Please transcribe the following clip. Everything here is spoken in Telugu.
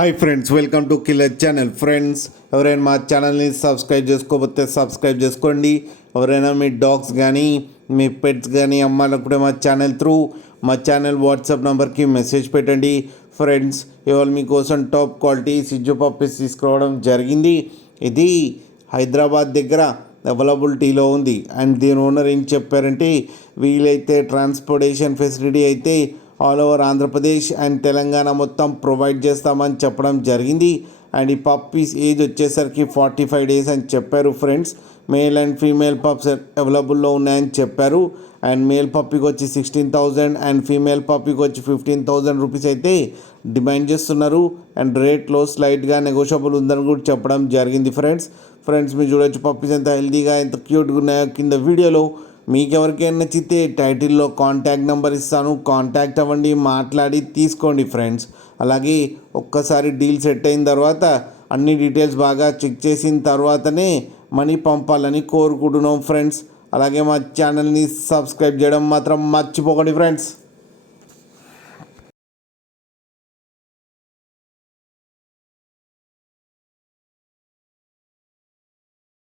Hi friends, welcome to killer channel. Friends, ఎవరైనా మా ఛానల్ని సబ్స్క్రైబ్ చేసుకోకపోతే సబ్స్క్రైబ్ చేసుకోండి. ఎవరైనా మీ డాగ్స్ కానీ మీ పెట్స్ కానీ అమ్మాలనుకుంటే మా ఛానల్ వాట్సాప్ నెంబర్కి మెసేజ్ పెట్టండి. ఫ్రెండ్స్, ఇవాళ మీకోసం టాప్ క్వాలిటీ సిజ్జు పప్పీస్ తీసుకురావడం జరిగింది. ఇది హైదరాబాద్ దగ్గర అవైలబిలిటీలో ఉంది. అండ్ దీని ఓనర్ ఏం చెప్పారంటే, వీలైతే ట్రాన్స్పోర్టేషన్ ఫెసిలిటీ అయితే all over Andhra Pradesh and Telangana మొత్తం ప్రొవైడ్ చేస్తామని చెప్పడం జరిగింది. అండ్ ఈ పప్పీస్ ఏజ్ వచ్చేసరికి 45 days అని చెప్పారు. Friends, male and female pups అవైలబుల్లో ఉన్నాయని చెప్పారు. అండ్ మేల్ పప్పీకి వచ్చి 16,000 అండ్ ఫీమేల్ పప్పీకి వచ్చి 15,000 రూపీస్ అయితే డిమాండ్ చేస్తున్నారు. అండ్ రేట్లో స్లైట్గా నెగోషియబుల్ ఉందని కూడా చెప్పడం జరిగింది. ఫ్రెండ్స్ మీరు చూడొచ్చు పప్పీస్ ఎంత హెల్తీగా ఎంత క్యూట్గా ఉన్నాయో కింద వీడియోలో. మీకు ఎవరికైనా నచ్చితే టైటిల్లో కాంటాక్ట్ నెంబర్ ఇస్తాను, కాంటాక్ట్ అవ్వండి, మాట్లాడి తీసుకోండి. ఫ్రెండ్స్, అలాగే ఒక్కసారి డీల్ సెట్ అయిన తర్వాత అన్ని డీటెయిల్స్ బాగా చెక్ చేసిన తర్వాతనే మనీ పంపాలని కోరుకుంటున్నాం. ఫ్రెండ్స్, అలాగే మా ఛానల్ని సబ్స్క్రైబ్ చేయడం మాత్రం మర్చిపోకండి. ఫ్రెండ్స్.